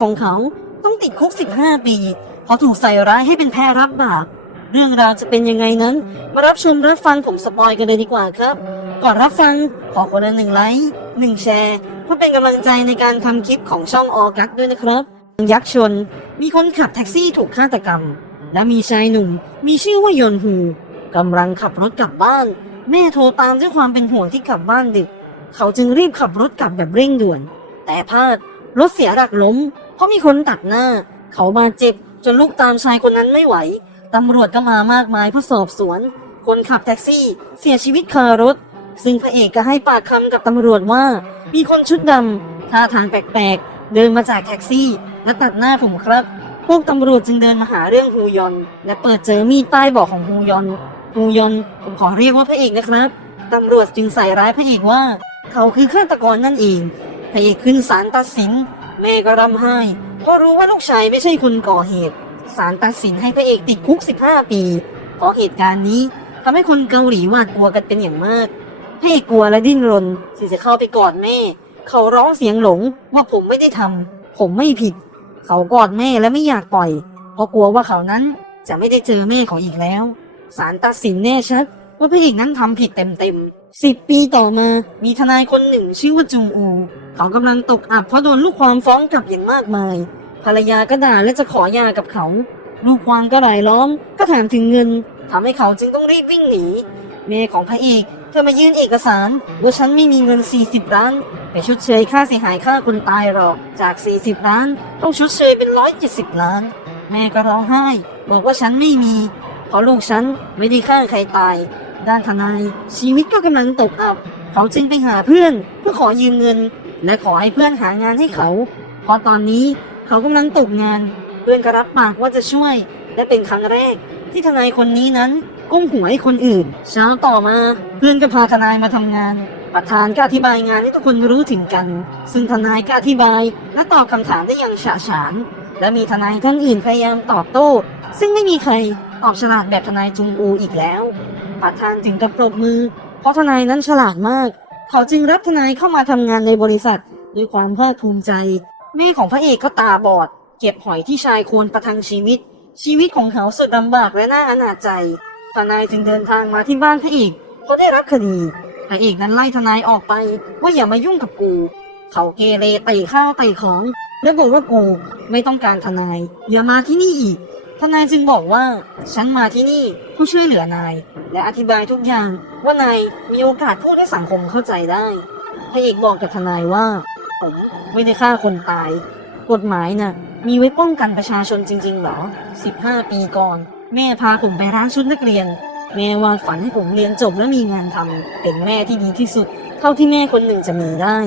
ของเขาต้องติดคุก 15 ปีเพราะถูกใส่ร้ายให้เป็นแพ้รับบาปเรื่องราวจะเป็นยังไงนั้น มารับชมรับฟังผมสปอยกันเลยดีกว่าครับ ก่อนรับฟังขอคนละหนึ่งไลค์หนึ่งแชร์เพื่อเป็นกำลังใจในการทำคลิปของช่องออกัสด้วยนะครับยักษ์ชน มีคนขับแท็กซี่ถูกฆาตกรรม และมีชายหนุ่ม มีชื่อว่ายนฮูกำลังขับรถกลับบ้าน แม่โทรตามด้วยความเป็นห่วงที่กลับบ้านดึก เขาจึงรีบขับรถกลับแบบเร่งด่วน แต่พลาดรถเสียหลักล้ม ราะมีคนตัดหน้า เขาบาดเจ็บจนลูกตามชายคนนั้นไม่ไหว ตำรวจก็มามากมายเพื่อสอบสวน คนขับแท็กซี่เสียชีวิตคารถ ซึ่งพระเอกก็ให้ปากคำกับตำรวจว่า มีคนชุดดำท่าทางแปลกๆ เดินมาจากแท็กซี่ และตัดหน้าผมครับ พวกตำรวจจึงเดินมาหาเรื่องฮูยอน และเปิดเจอมีดใต้เบาะของฮูยอนฮูยอนผมขอเรียกว่าพระเอกนะครับ ตำรวจจึงใส่ร้ายพระเอกว่า เขาคือฆาตกรนั่นเองพระเอกขึ้นศาลตัดสิน แม่ก็ร่ำไห้เพราะรู้ว่าลูกชายไม่ใช่คนก่อเหตุศาลตัดสินให้พระเอกติดคุก 15 ปีเพราะเหตุการณ์นี้ทำให้คนเกาหลีหวาดกลัวกันเป็นอย่างมากพระเอกกลัวและดิ้นรนที่จะเข้าไปกอดแม่ เขาร้องเสียงหลงว่าผมไม่ได้ทำผมไม่ผิด เขากอดแม่และไม่อยากปล่อย เพราะกลัวว่าเขานั้นจะไม่ได้เจอแม่เขาอีกแล้วศาลตัดสินแน่ชัดว่าพระเอกนั้นทำผิดเต็มๆ สิบปีต่อมา มีทนายคนหนึ่งชื่อว่าจุงอูเขากำลังตกอับเพราะโดนลูกความฟ้องกลับอย่างมากมาย ภรรยาก็ด่าและจะขอหยากับเขา ลูกความก็รายล้อม ก็ถามถึงเงินทำให้เขาจึงต้องรีบวิ่งหนีแม่ของพระเอกเธอมายื่นเอกสารว่าฉันไม่มีเงิน 40 ล้านไปชดเชยค่าเสียหายค่าคนตายหรอกจาก 40 ล้าน ต้องชดเชยเป็น 170 ล้าน แม่ก็ร้องไห้ บอกว่าฉันไม่มี เพราะลูกฉันไม่ได้ฆ่าใครตาย ด้านทนายชีวิตก็กำลังตกอับ เขาจึงไปหาเพื่อนเพื่อขอยืมเงิน และขอให้เพื่อนหางานให้เขา เพราะตอนนี้เขากำลังตกงาน เพื่อนก็รับปากว่าจะช่วย และเป็นครั้งแรก ที่ทนายคนนี้นั้นก้มหัวให้คนอื่น เช้าต่อมาเพื่อนก็พาทนายมาทำงานประธานก็อธิบายงานให้ทุกคนรู้ถึงกัน ซึ่งทนายก็อธิบาย และตอบคำถามได้อย่างฉะฉาน และมีทนายท่านอื่นพยายามตอบโต้ ซึ่งไม่มีใครตอบฉลาดแบบทนายจุงอูอีกแล้ว ประธานจึงกับปรบมือ เพราะทนายนั้นฉลาดมาก เขาจึงรับทนายเข้ามาทำงานในบริษัทด้วยความภาคภูมิใจ แม่ของพระเอกก็ตาบอด เก็บหอยที่ชายควรประทังชีวิต ชีวิตของเขาสุดลำบากและน่าอนาจใจ ทนายจึงเดินทางมาที่บ้านพระเอกเพราะได้รับคดีพระเอกนั้นไล่ทนายออกไป ว่าอย่ามายุ่งกับกู เขาเกเรไต่ข้าวไต่ของ และบอกว่ากูไม่ต้องการทนาย อย่ามาที่นี่อีก ทนายจึงบอกว่าฉันมาที่นี่เผู้ช่วยเหลือนาย และอธิบายทุกอย่างว่านายมีโอกาสพูดให้สังคมเข้าใจได้พระเอกบอกกับทนายว่าผมไม่ได้ฆ่าคนตาย กฎหมายน่ะมีไว้ป้องกันประชาชนจริง ๆ หรอ 15 ปีก่อน แม่พาผมไปร้านชุดนักเรียน แม่วาดฝันให้ผมเรียนจบและมีงานทำเป็นแม่ที่ดีที่สุด เท่าที่แม่คนหนึ่งจะมีได้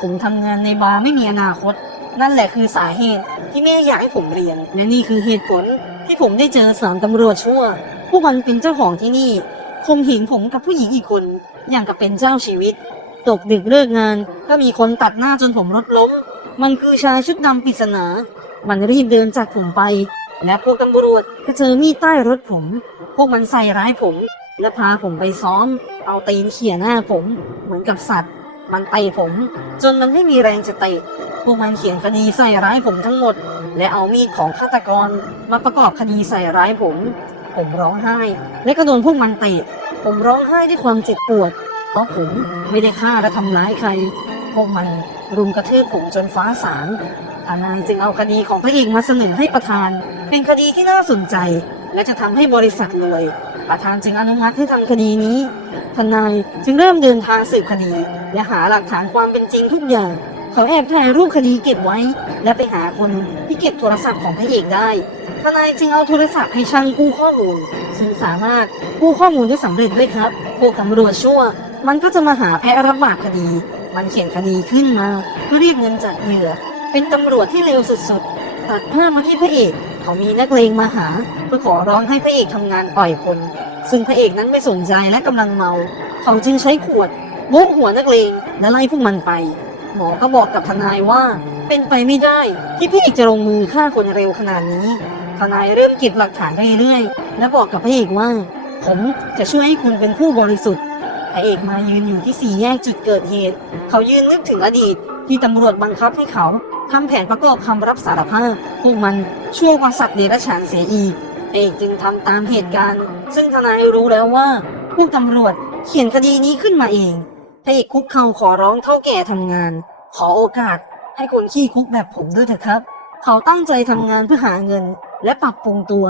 ผมทำงานในบาร์ไม่มีอนาคต นั่นแหละคือสาเหตุ ที่แม่อยากให้ผมเรียน และนี่คือเหตุผลที่ผมได้เจอสามตำรวจชั่วพวกมันเป็นเจ้าของที่นี่คมเหงผมกับผู้หญิงอีกคน อย่างกับเป็นเจ้าชีวิต ตกดึกเลิกงาน ก็มีคนตัดหน้าจนผมรถล้ม มันคือชายชุดดำปริศนา มันรีบเดินจากผมไป และพวกตำรวจก็เจอมีดใต้รถผม พวกมันใส่ร้ายผม และพาผมไปซ้อม เอาตีนเขี่ยหน้าผมเหมือนกับสัตว์ มันเตผม จนมันไม่มีแรงจะเตะพวกมันเขียนคดีใส่ร้ายผมทั้งหมด และเอามีดของฆาตกรมาประกอบคดีใส่ร้ายผม ผมร้องไห้ และก็โดนพวกมันเตะผมร้องไห้ด้วยความเจ็บปวด เพราะผมไม่ได้ฆ่าและทำร้ายใคร พวกมันรุมกระทืบผมจนฟ้าสางทนายจึงเอาคดีของพระเอกมาเสนอให้ประธาน เป็นคดีที่น่าสนใจ และจะทำให้บริษัทรวย ประธานจึงอนุมัติให้ทำคดีนี้ ทนายจึงเริ่มเดินทางสืบคดี และหาหลักฐานความเป็นจริงทุกอย่าง เขาแอบถ่ายรูปคดีเก็บไว้ และไปหาคนที่เก็บโทรศัพท์ของพระเอกได้ ทนายจึงเอาโทรศัพท์ให้ช่างกู้ข้อมูลซึ่งสามารถกู้ข้อมูลได้สำเร็จด้วยครับพวกตำรวจชั่ว มันก็จะมาหาแพ้รับบาปคดี มันเขียนคดีขึ้นมาเพื่อเรียกเงินจากเหยื่อ เป็นตำรวจที่เร็วสุดๆตัดภาพมาที่พระเอก เขามีนักเลงมาหา เพื่อขอร้องให้พระเอกทำงานต่อยคน ซึ่งพระเอกนั้นไม่สนใจและกำลังเมา เขาจึงใช้ขวดโบกหัวนักเลงและไล่พวกมันไป หมอก็บอกกับทนายว่าเป็นไปไม่ได้ที่พระเอกจะลงมือฆ่าคนเร็วขนาดนี้ ทนายเริ่มเก็บหลักฐานเรื่อยๆ และบอกกับพระเอกว่า ผมจะช่วยให้คุณเป็นผู้บริสุทธิ์พระเอกมายืนอยู่ที่สี่แยกจุดเกิดเหตุ เขายืนนึกถึงอดีต ที่ตำรวจบังคับให้เขาทำแผนประกอบคำรับสารภาพพวกมันชั่วกว่าสัตว์เดรัจฉานเสียอีกเอกจึงทำตามเหตุการณ์ ซึ่งทนายรู้แล้วว่าพวกตำรวจเขียนคดีนี้ขึ้นมาเองพระเอกคุกเข่าขอร้องเท่าแก่ทำงาน ขอโอกาสให้คนขี้คุกแบบผมด้วยเถอะครับ เขาตั้งใจทำงานเพื่อหาเงิน และปรับปรุงตัว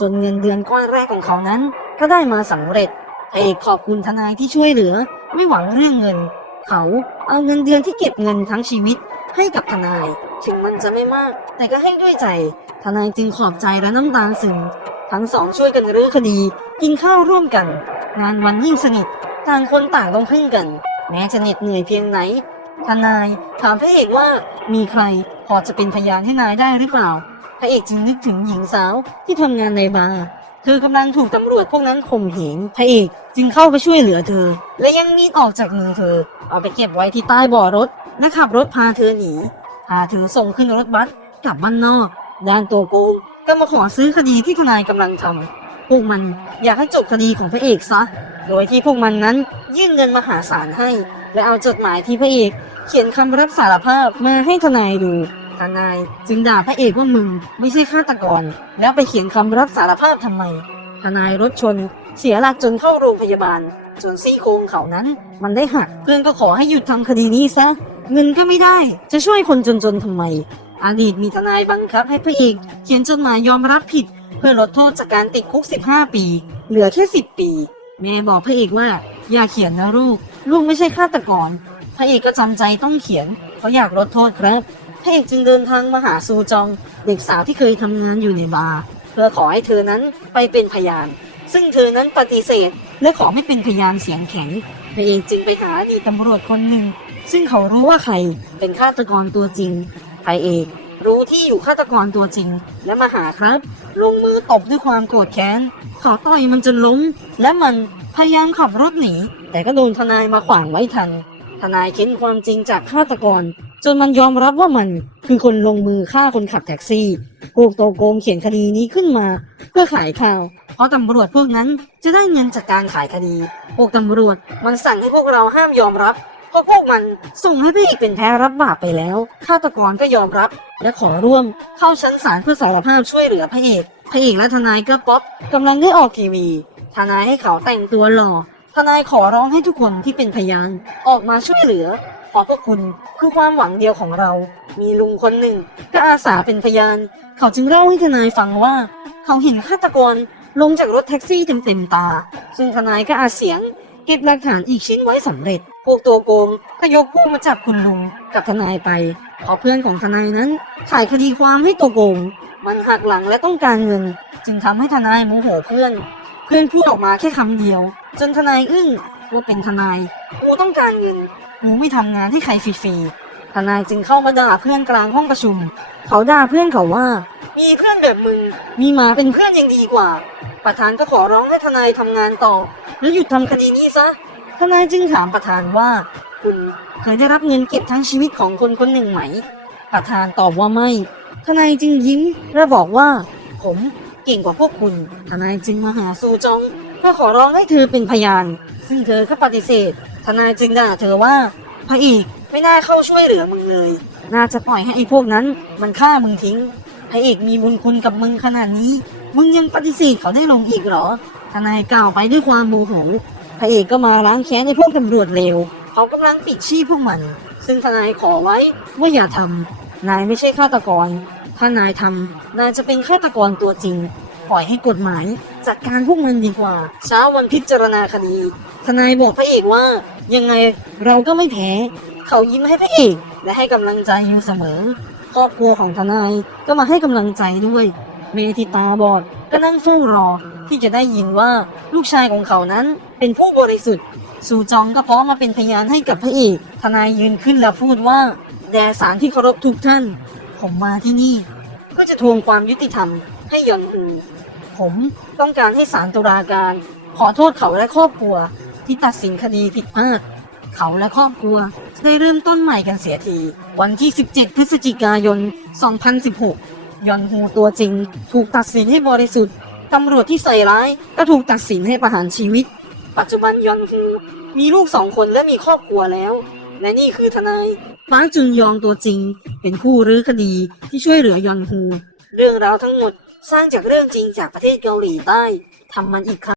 จนเงินเดือนก้อนแรกของเขานั้น ก็ได้มาสำเร็จพระเอกขอบคุณทนายที่ช่วยเหลือ ไม่หวังเรื่องเงิน เขาเอาเงินเดือนที่เก็บเงินทั้งชีวิตให้กับทนาย ถึงมันจะไม่มาก แต่ก็ให้ด้วยใจ ทนายจึงขอบใจและน้ำตาซึมทั้งสองช่วยกันรื้อคดี กินข้าวร่วมกัน งานวันยิ่งสนิทต่างคนต่างต้องพึ่งกัน แม้จะเหน็ดเหนื่อยเพียงไหน ทนายถามพระเอกว่ามีใครพอจะเป็นพยานให้นายได้หรือเปล่า พระเอกจึงนึกถึงหญิงสาวที่ทำงานในบาร์ เธอกำลังถูกตำรวจพวกนั้นข่มเหงพระเอกจึงเข้าไปช่วยเหลือเธอ และยังมีดออกจากมือเธอ เอาไปเก็บไว้ที่ใต้เบ่อรถและขับรถพาเธอหนีพาเธอส่งขึ้นรถบัสกลับบ้านนอกด้านตัวโกงก็มาขอซื้อคดีที่ทนายกำลังทำพวกมันอยากให้จบคดีของพระเอกซะ โดยที่พวกมันนั้นยื่นเงินมหาศาลให้ และเอาจดหมายที่พระเอก เขียนคำรับสารภาพมาให้ทนายดู ทนายจึงด่าพระเอกว่ามึงไม่ใช่ฆาตกร แล้วไปเขียนคำรับสารภาพทำไม ทนายรถชน เสียหลักจนเข้าโรงพยาบาลจนซี่โครงเขานั้น มันได้หัก เพื่อนก็ขอให้หยุดทำคดีนี้ซะ เงินก็ไม่ได้ จะช่วยคนจนๆทำไม อดีตมีทนายบังคับให้พระเอกเขียนจดหมายยอมรับผิด เพื่อลดโทษจากการติดคุก 15 ปี เหลือแค่ 10 ปี แม่บอกพระเอกว่าอย่าเขียนนะลูก ลูกไม่ใช่ฆาตกร พระเอกก็จำใจต้องเขียน เพราะอยากลดโทษครับ พระเอกจึงเดินทางมาหาซูจองเด็กสาวที่เคยทำงานอยู่ในบาร์เพื่อขอให้เธอนั้นไปเป็นพยาน ซึ่งเธอนั้นปฏิเสธ และขอไม่เป็นพยานเสียงแข็งพระเอกจึงไปหาดีตตำรวจคนหนึ่ง ซึ่งเขารู้ว่าใครเป็นฆาตกรตัวจริงพระเอกรู้ที่อยู่ฆาตกรตัวจริง และมาหาครับลงมือตบด้วยความโกรธแค้นขอต่อยมันจนล้มและมันพยายามขับรถหนี แต่ก็โดนทนายมาขวางไว้ทัน ทนายเค้นความจริงจากฆาตกร จนมันยอมรับว่ามันคือคนลงมือฆ่าคนขับแท็กซี่พวกโตโกงเขียนคดีนี้ขึ้นมา เพื่อขายข่าว เพราะตำรวจพวกนั้นจะได้เงินจากการขายคดี พวกตำรวจมันสั่งให้พวกเราห้ามยอมรับ เพราะพวกมันส่งให้พระเอกเป็นแพ้รับบาปไปแล้วฆาตกรก็ยอมรับ และขอร่วมเข้าชั้นศาลเพื่อสารภาพช่วยเหลือพระเอกพระเอกและทนายก็ป๊อปกำลังได้ออกทีวีทนายให้เขาแต่งตัวหล่อทนายขอร้องให้ทุกคนที่เป็นพยานออกมาช่วยเหลือ เพราะพวกคุณคือความหวังเดียวของเรา มีลุงคนหนึ่งก็อาสาเป็นพยาน เขาจึงเล่าให้ทนายฟังว่า เขาเห็นฆาตกรลงจากรถแท็กซี่เต็มๆตา ซึ่งทนายก็อาเสียง เก็บหลักฐานอีกชิ้นไว้สำเร็จ พวกตัวโกงก็ยกพวกมาจับคุณลุงกับทนายไปเพราะเพื่อนของทนายนั้นขายคดีความให้ตัวโกง มันหักหลังและต้องการเงิน จึงทำให้ทนายโมโหเพื่อน เพื่อนพูดออกมาแค่คำเดียว จนทนายอึ้งว่าเป็นทนายกูต้องการเงิน กูไม่ทำงานให้ใครฟรีๆทนายจึงเข้ามาด่าเพื่อนกลางห้องประชุม เขาด่าเพื่อนเขาว่า มีเพื่อนแบบมึง มีมาเป็นเพื่อนยังดีกว่า ประธานก็ขอร้องให้ทนายทำงานต่อ แล้วหยุดทำคดีนี้ซะ ทนายจึงถามประธานว่า คุณเคยได้รับเงินเก็บทั้งชีวิตของคนคนหนึ่งไหม ประธานตอบว่าไม่ ทนายจึงยิ้มและบอกว่า ผมเก่งกว่าพวกคุณ ทนายจึงมาหาซูจองเพื่อขอร้องให้เธอเป็นพยาน ซึ่งเธอก็ปฏิเสธ ทนายจึงด่าเธอว่าพระเอกไม่น่าเข้าช่วยเหลือมึงเลย น่าจะปล่อยให้ไอ้พวกนั้นมันฆ่ามึงทิ้งพระเอกมีบุญคุณกับมึงขนาดนี้ มึงยังปฏิเสธเขาได้ลงอีกเหรอ ทนายกล่าวไปด้วยความโมโห พระเอกก็มาล้างแค้นในพวกตำรวจเลวเขากำลังปิดชีพพวกมัน ซึ่งทนายขอไว้ว่าอย่าทำนายไม่ใช่ฆาตกร ถ้านายทำนายจะเป็นฆาตกรตัวจริง ปล่อยให้กฎหมาย จัดการพวกมันดีกว่า เช้าวันพิจารณาคดี ทนายบอกพระเอกว่า ยังไงเราก็ไม่แพ้ เขายิ้มให้พระเอก และให้กำลังใจอยู่เสมอ ครอบครัวของทนายก็มาให้กำลังใจด้วยเมธิตาบอดก็นั่งเฝ้ารอที่จะได้ยินว่าลูกชายของเขานั้นเป็นผู้บริสุทธิ์สูจองก็พร้อมมาเป็นพยานให้กับพระเอกทนายยืนขึ้นแล้วพูดว่า แด่สารที่เคารพทุกท่าน ผมมาที่นี่เพื่อจะทวงความยุติธรรมให้ยอนฮู ผมต้องการให้ศาลตุลาการ ขอโทษเขาและครอบครัว ที่ตัดสินคดีผิดพลาดเขาและครอบครัวได้เริ่มต้นใหม่กันเสียที วันที่ 17 พฤศจิกายน 2016 ยอนฮูตัวจริง ถูกตัดสินให้บริสุทธิ์ตำรวจที่ใส่ร้ายก็ถูกตัดสินให้ประหารชีวิต ปัจจุบันยอนฮูมีลูกสองคนและมีครอบครัวแล้ว และนี่คือทนายพปาร์จุนยองตัวจริง เป็นผู้รื้อคดีที่ช่วยเหลือยอนฮูเรื่องราวทั้งหมด สร้างจากเรื่องจริงจากประเทศเกาหลีใต้ ทำมันอีกครั้ง